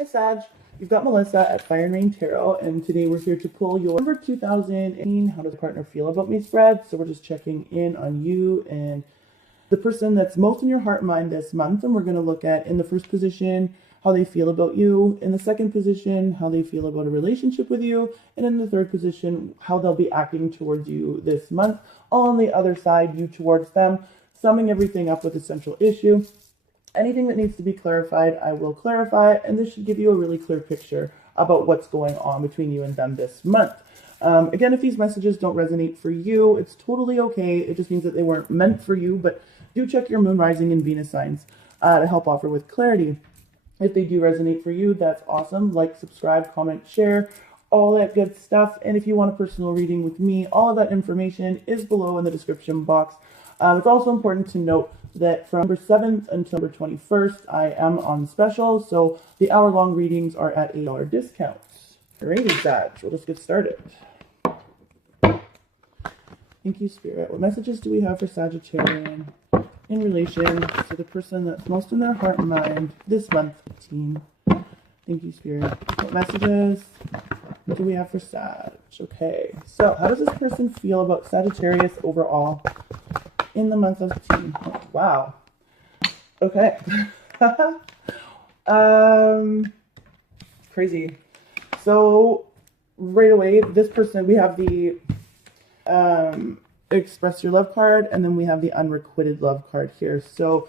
Hi Sag, you've got Melissa at Fire and Rain Tarot, and today we're here to pull your November 2018 How Does a Partner Feel About Me spread. So we're just checking in on you and the person that's most in your heart and mind this month, and we're going to look at, in the first position, how they feel about you, in the second position, how they feel about a relationship with you, and in the third position, how they'll be acting towards you this month. On the other side, you towards them, summing everything up with a central issue. Anything that needs to be clarified, I will clarify, and this should give you a really clear picture about what's going on between you and them this month. Again, if these messages don't resonate for you, it's totally okay. It just means that they weren't meant for you, but do check your moon, rising, and Venus signs to help offer with clarity. If they do resonate for you, that's awesome. Like, subscribe, comment, share, all that good stuff. And if you want a personal reading with me, all of that information is below in the description box. It's also important to note that from November 7th until November 21st, I am on special, so the hour-long readings are at $8 discounts. Alrighty, Sag, we'll just get started. Thank you, Spirit. What messages do we have for Sagittarian in relation to the person that's most in their heart and mind this month, team? Thank you, Spirit. What messages do we have for Sag? Okay, so how does this person feel about Sagittarius overall in the month of June? Oh, wow. Okay. Crazy. So right away, this person, we have the express your love card, and then we have the unrequited love card here. So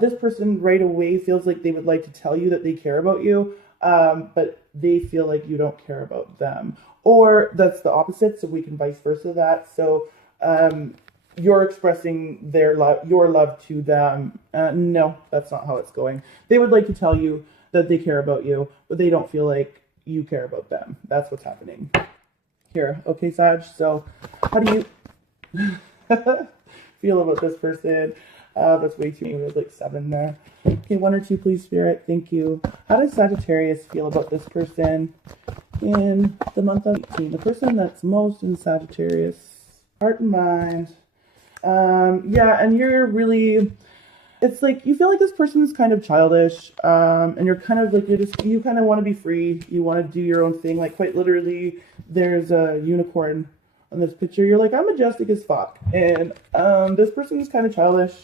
this person right away feels like they would like to tell you that they care about you, but they feel like you don't care about them. Or that's the opposite, so we can vice versa that. So you're expressing your love to them. No, that's not how it's going. They would like to tell you that they care about you, but they don't feel like you care about them. That's what's happening here. Okay, Sag, so how do you feel about this person? That's way too many. There's like 7 there. Okay, 1 or 2, please, Spirit. Thank you. How does Sagittarius feel about this person in the month of 18? The person that's most in Sagittarius heart and mind. Yeah, and you're really, it's like you feel like this person is kind of childish, and you're kind of like, you kind of want to be free. You want to do your own thing. Like, quite literally, there's a unicorn on this picture. You're like, I'm majestic as fuck. And this person is kind of childish.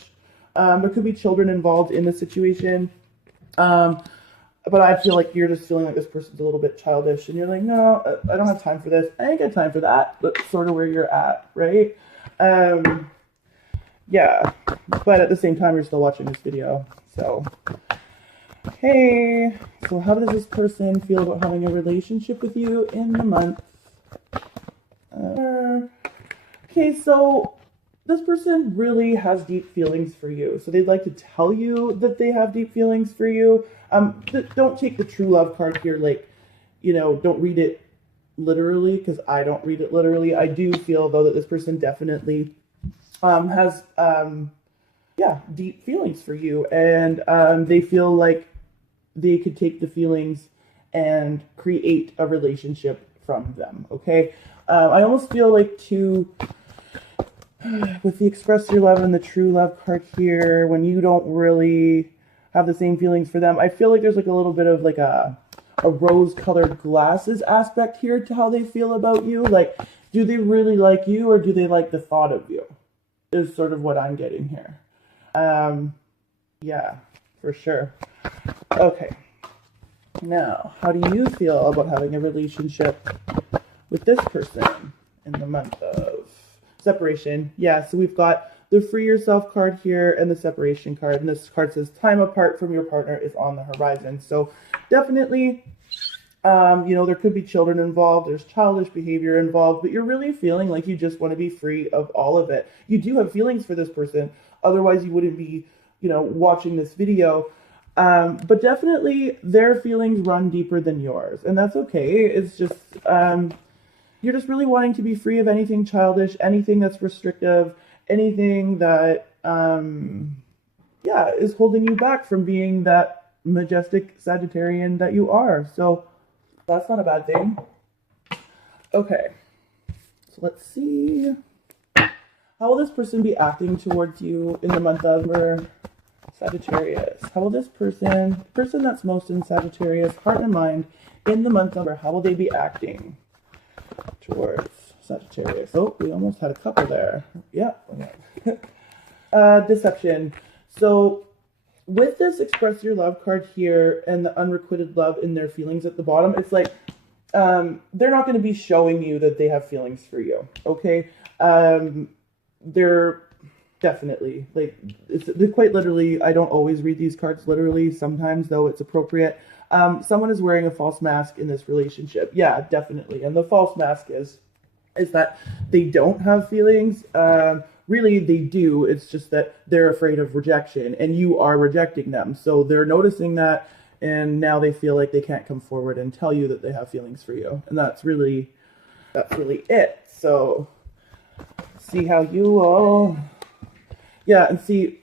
There could be children involved in the situation. But I feel like you're just feeling like this person's a little bit childish, and you're like, no, I don't have time for this. I ain't got time for that. That's sort of where you're at, right? Yeah, but at the same time, you're still watching this video. So, okay. So how does this person feel about having a relationship with you in the month? Okay, so this person really has deep feelings for you. So they'd like to tell you that they have deep feelings for you. Don't take the true love card here, like, you know, don't read it literally, because I don't read it literally. I do feel, though, that this person definitely has deep feelings for you, and they feel like they could take the feelings and create a relationship from them. Okay, I almost feel like with the express your love and the true love card here, when you don't really have the same feelings for them, I feel like there's like a little bit of like a rose-colored glasses aspect here to how they feel about you. Like, do they really like you, or do they like the thought of you? Is sort of what I'm getting here. Yeah, for sure. Okay. Now, how do you feel about having a relationship with this person in the month of separation? Yeah, so we've got the free yourself card here and the separation card. And this card says time apart from your partner is on the horizon. So definitely, you know, there could be children involved, there's childish behavior involved, but you're really feeling like you just want to be free of all of it. You do have feelings for this person, otherwise you wouldn't be, you know, watching this video. But definitely their feelings run deeper than yours, and that's okay. It's just, you're just really wanting to be free of anything childish, anything that's restrictive, anything that, is holding you back from being that majestic Sagittarian that you are. So that's not a bad thing. Okay, so let's see. How will this person be acting towards you in the month of November Sagittarius. How will this person that's most in Sagittarius, heart and mind, in the month of, how will they be acting towards Sagittarius? Oh, we almost had a couple there. Yeah. Deception. So with this express your love card here and the unrequited love in their feelings at the bottom, it's like they're not going to be showing you that they have feelings for you. Okay. They're definitely, like, they're quite literally, I don't always read these cards literally, sometimes though it's appropriate. Someone is wearing a false mask in this relationship. Yeah, definitely. And the false mask is that they don't have feelings. Really, they do. It's just that they're afraid of rejection and you are rejecting them. So they're noticing that, and now they feel like they can't come forward and tell you that they have feelings for you. And that's really it. So see how you all... Yeah, and see,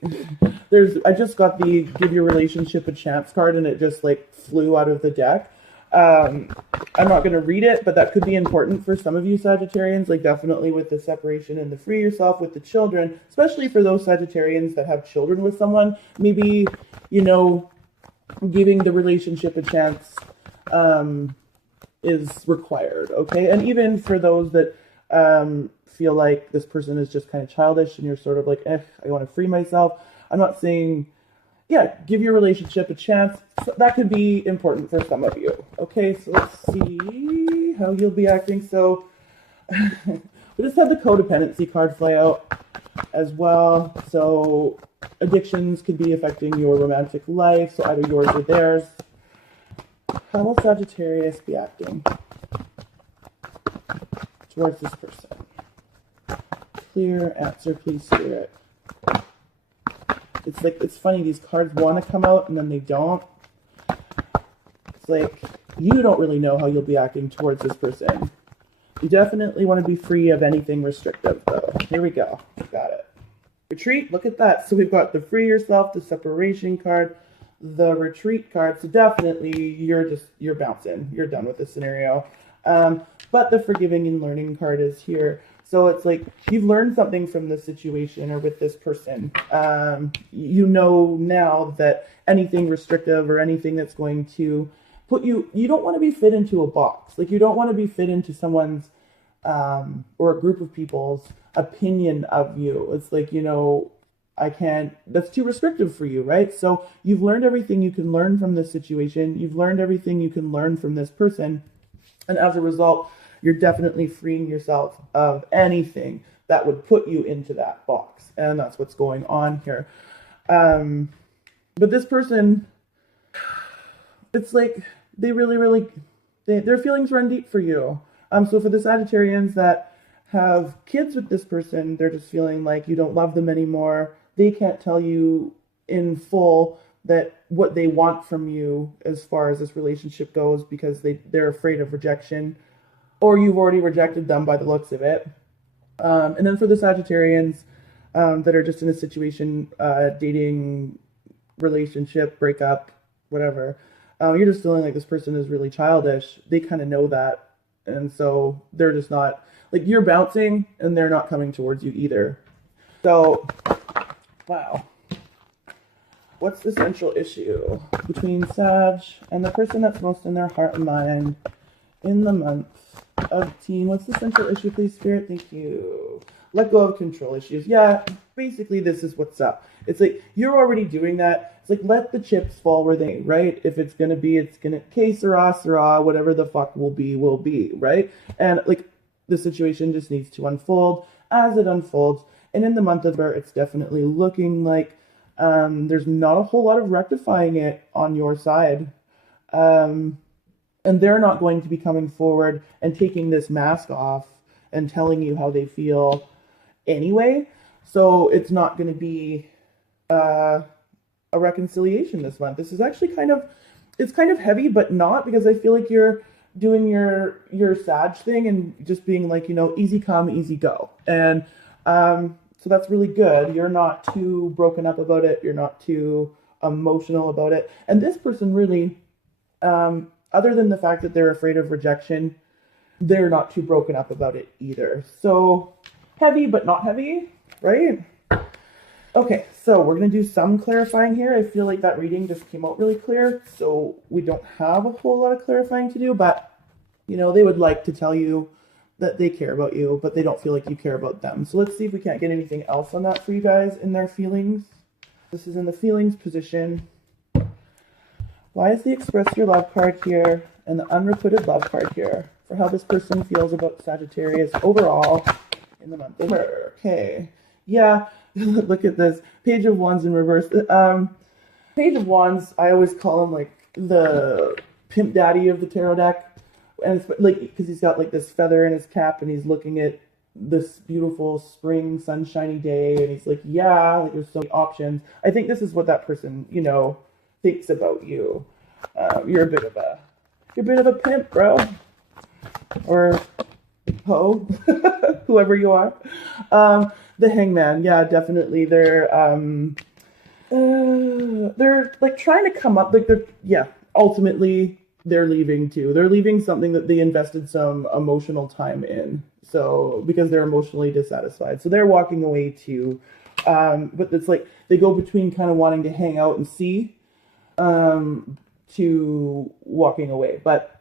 I just got the give your relationship a chance card, and it just like flew out of the deck. I'm not going to read it, but that could be important for some of you Sagittarians, like definitely with the separation and the free yourself with the children, especially for those Sagittarians that have children with someone. Maybe, giving the relationship a chance is required, okay? And even for those that feel like this person is just kind of childish and you're sort of like, I want to free myself. I'm not saying, give your relationship a chance. So that could be important for some of you. Okay, so let's see how you'll be acting. So we just had the codependency card fly out as well. So addictions could be affecting your romantic life. So either yours or theirs. How will Sagittarius be acting towards this person? Clear answer, please, Spirit. It's like, it's funny, these cards want to come out and then they don't. It's like, you don't really know how you'll be acting towards this person. You definitely want to be free of anything restrictive, though. Here we go. Got it. Retreat, look at that. So we've got the free yourself, the separation card, the retreat card. So definitely you're bouncing. You're done with this scenario. But the forgiving and learning card is here. So it's like you've learned something from this situation or with this person. You know now that anything restrictive or anything that's going to put you don't want to be fit into a box. Like you don't want to be fit into someone's or a group of people's opinion of you. It's like, that's too restrictive for you, right? So you've learned everything you can learn from this situation. You've learned everything you can learn from this person. And as a result, you're definitely freeing yourself of anything that would put you into that box. And that's what's going on here. But this person, it's like they really, their feelings run deep for you. So for the Sagittarians that have kids with this person, they're just feeling like you don't love them anymore. They can't tell you in full that what they want from you as far as this relationship goes because they're afraid of rejection. Or you've already rejected them by the looks of it. And then for the Sagittarians that are just in a situation, dating, relationship, breakup, whatever, you're just feeling like this person is really childish. They kind of know that. And so they're just not, like you're bouncing and they're not coming towards you either. So, wow. What's the central issue between Sag and the person that's most in their heart and mind in the month of teen? What's the central issue, please, Spirit? Thank you. Let go of control issues. Yeah, basically this is what's up. It's like you're already doing that. It's like let the chips fall where they, right? If it's gonna be, it's gonna que sera, whatever the fuck will be, right? And like the situation just needs to unfold as it unfolds. And in the month of September, it's definitely looking like there's not a whole lot of rectifying it on your side. And they're not going to be coming forward and taking this mask off and telling you how they feel anyway. So it's not going to be a reconciliation this month. This is actually it's kind of heavy, but not, because I feel like you're doing your Sag thing and just being like, easy come, easy go. And so that's really good. You're not too broken up about it. You're not too emotional about it. And this person really, other than the fact that they're afraid of rejection, they're not too broken up about it either. So heavy, but not heavy, right? Okay, so we're going to do some clarifying here. I feel like that reading just came out really clear, so we don't have a whole lot of clarifying to do, but, you know, they would like to tell you that they care about you, but they don't feel like you care about them. So let's see if we can't get anything else on that for you guys in their feelings. This is in the feelings position. Why is the express your love card here and the unrequited love card here for how this person feels about Sagittarius overall in the month of November? Okay. Yeah, look at this. Page of Wands in reverse. Page of Wands, I always call him like the pimp daddy of the tarot deck. And it's like, because he's got like this feather in his cap and he's looking at this beautiful spring sunshiny day and he's like, yeah, like there's so many options. I think this is what that person, you know, thinks about you. You're a bit of a pimp, bro. Or ho, whoever you are. The Hangman, yeah, definitely. They're like trying to come up, like ultimately they're leaving too. They're leaving something that they invested some emotional time in. So because they're emotionally dissatisfied. So they're walking away too. But it's like they go between kind of wanting to hang out and see to walking away. But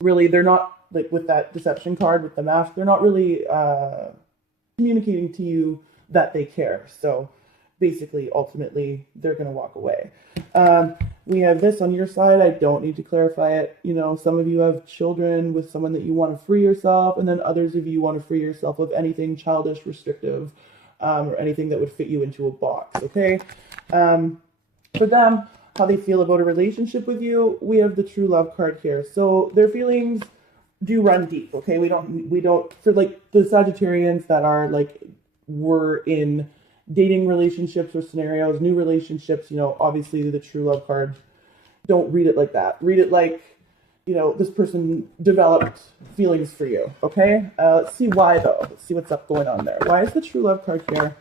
really they're not, like with that deception card with the mask, they're not really communicating to you that they care. So basically, ultimately, they're going to walk away. We have this on your side. I don't need to clarify it. You know, some of you have children with someone that you want to free yourself, and then others of you want to free yourself of anything childish, restrictive, or anything that would fit you into a box, okay? For them, how they feel about a relationship with you, we have the true love card here. So their feelings do run deep, okay? We don't, for like the Sagittarians that are like, were in dating relationships or scenarios, new relationships, you know, obviously the true love card, don't read it like that. Read it like, you know, this person developed feelings for you, okay? Let's see why though. Let's see what's up going on there. Why is the true love card here?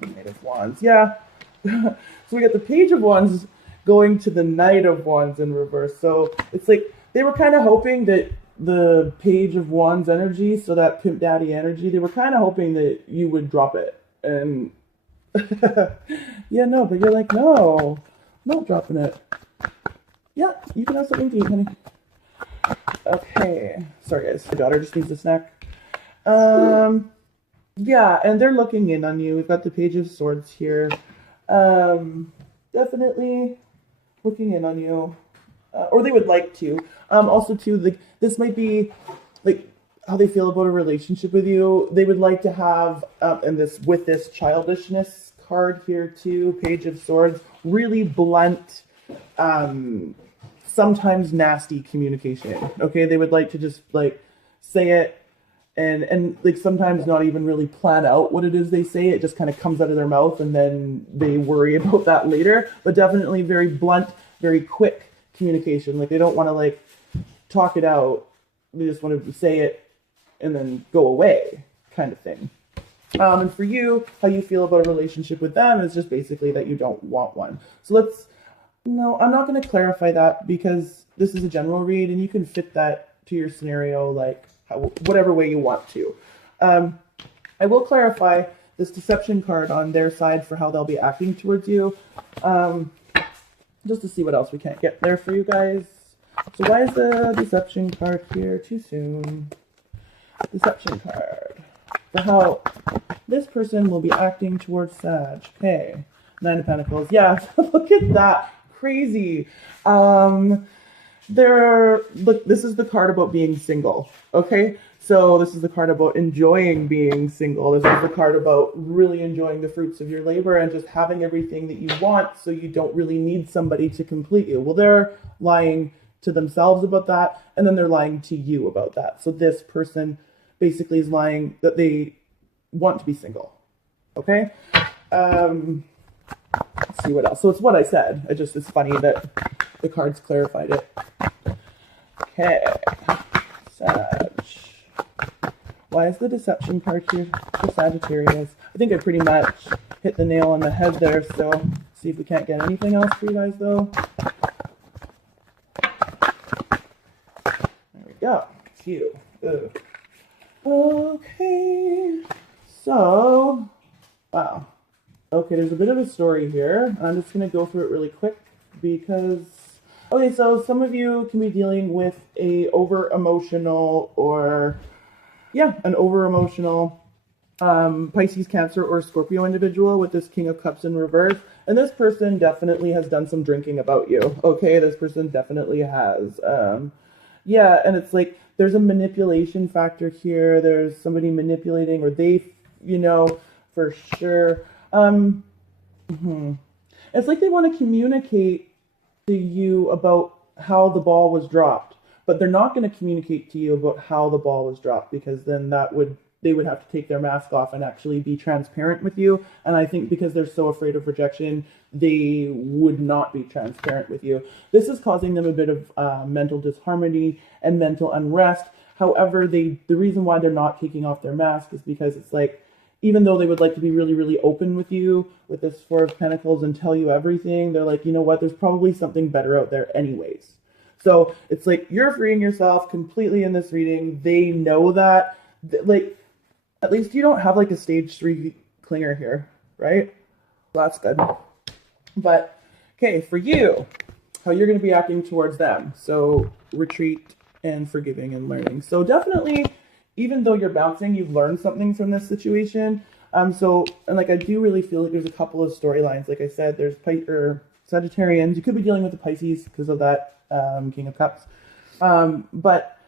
Knight of Wands, yeah. So we got the Page of Wands going to the Knight of Wands in reverse. So it's like they were kind of hoping that the Page of Wands energy, so that pimp daddy energy, they were kind of hoping that you would drop it. And yeah, no, but you're like, no, I'm not dropping it. Yeah, you can have something to eat, honey. Okay, sorry guys, my daughter just needs a snack. Yeah, and they're looking in on you. We've got the Page of Swords here. Definitely looking in on you. Or they would like to. Also, too, like this might be like how they feel about a relationship with you. They would like to have, and this with this childishness card here too, Page of Swords, really blunt, sometimes nasty communication. Okay, they would like to just like say it, and like sometimes not even really plan out what it is they say. It just kind of comes out of their mouth, and then they worry about that later. But definitely very blunt, very quick communication. Like they don't want to like talk it out, they just want to say it and then go away, kind of thing. And for you, how you feel about a relationship with them is just basically that you don't want one. So no, I'm not going to clarify that because this is a general read and you can fit that to your scenario like whatever way you want to. I will clarify this deception card on their side for how they'll be acting towards you. Just to see what else we can't get there for you guys. So why is the deception card here too soon? Deception card. For how this person will be acting towards Sag. Okay. 9 of Pentacles. Yeah, look at that. Crazy. Look, this is the card about being single. Okay? So this is the card about enjoying being single. This is the card about really enjoying the fruits of your labor and just having everything that you want so you don't really need somebody to complete you. Well, they're lying to themselves about that, and then they're lying to you about that. So this person basically is lying that they want to be single. Okay? Let's see what else. So it's what I said. It's funny that the cards clarified it. Okay. Sag. Why is the deception card here for Sagittarius? I think I pretty much hit the nail on the head there, so see if we can't get anything else for you guys, though. There we go. Phew. Ugh. Okay. So, wow. Okay, there's a bit of a story here. I'm just going to go through it really quick because... Okay, so some of you can be dealing with a over-emotional or... Yeah, an over-emotional Pisces, Cancer, or Scorpio individual with this King of Cups in reverse. And this person definitely has done some drinking about you. Okay, this person definitely has. Yeah, and it's like there's a manipulation factor here. There's somebody manipulating, or they, you know, for sure. It's like they want to communicate to you about how the ball was dropped, but they're not going to communicate to you about how the ball was dropped, because then they would have to take their mask off and actually be transparent with you. And I think because they're so afraid of rejection, they would not be transparent with you. This is causing them a bit of mental disharmony and mental unrest. However, the reason why they're not taking off their mask is because it's like, even though they would like to be really, really open with you with this Four of Pentacles and tell you everything, they're like, you know what, there's probably something better out there anyways. So it's like you're freeing yourself completely in this reading. They know that, like, at least you don't have like a stage 3 clinger here, right? That's good. But, okay, for you, how you're going to be acting towards them. So retreat and forgiving and learning. So definitely, even though you're bouncing, you've learned something from this situation. And like, I do really feel like there's a couple of storylines. Like I said, there's Sagittarians. You could be dealing with the Pisces because of that King of Cups. But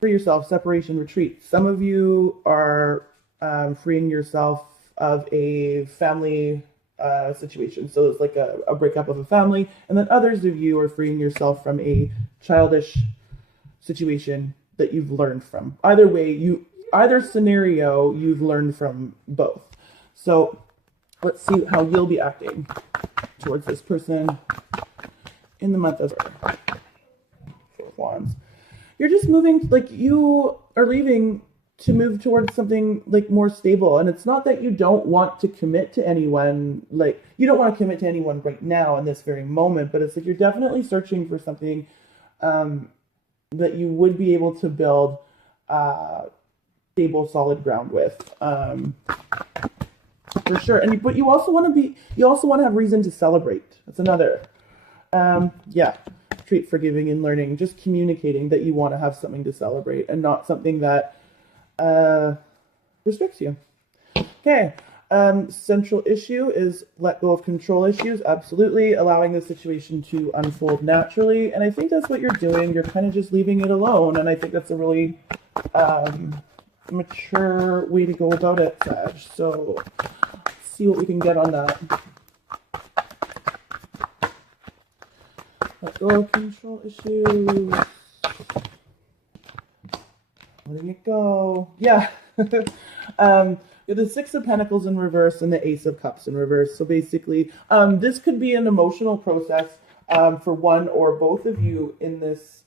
for yourself, separation, retreat. Some of you are freeing yourself of a family situation. So it's like a breakup of a family. And then others of you are freeing yourself from a childish situation that you've learned from. Either way, either scenario, you've learned from both. So let's see how you'll be acting towards this person in the month of Four of Wands. You're just moving, like you are leaving to move towards something like more stable. And it's not that you don't want to commit to anyone, like you don't want to commit to anyone right now in this very moment, but it's like you're definitely searching for something that you would be able to build stable, solid ground with, for sure. But you also want to have reason to celebrate. That's another, yeah. Treat, forgiving, and learning. Just communicating that you want to have something to celebrate and not something that restricts you. Okay. Central issue is let go of control issues. Absolutely. Allowing the situation to unfold naturally. And I think that's what you're doing. You're kind of just leaving it alone. And I think that's a really mature way to go about it, Sag. So let's see what we can get on that. Let go of control issues. Letting it go. Yeah. The Six of Pentacles in reverse and the Ace of Cups in reverse. So basically, this could be an emotional process for one or both of you in this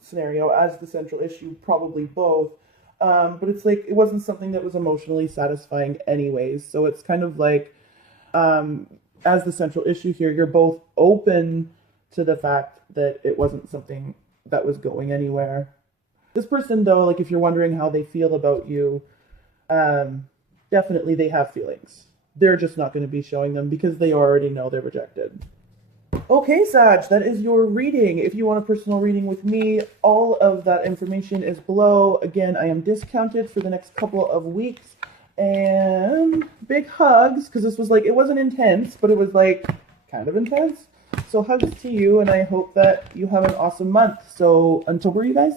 scenario as the central issue, probably both. But it's like it wasn't something that was emotionally satisfying anyways. So it's kind of like, as the central issue here, you're both open to the fact that it wasn't something that was going anywhere. This person, though, like if you're wondering how they feel about you, definitely they have feelings. They're just not going to be showing them because they already know they're rejected. Okay, Sag, that is your reading. If you want a personal reading with me, all of that information is below. Again, I am discounted for the next couple of weeks. And big hugs, because this was like, it wasn't intense, but it was like kind of intense. So hugs to you, and I hope that you have an awesome month. So until where, you guys?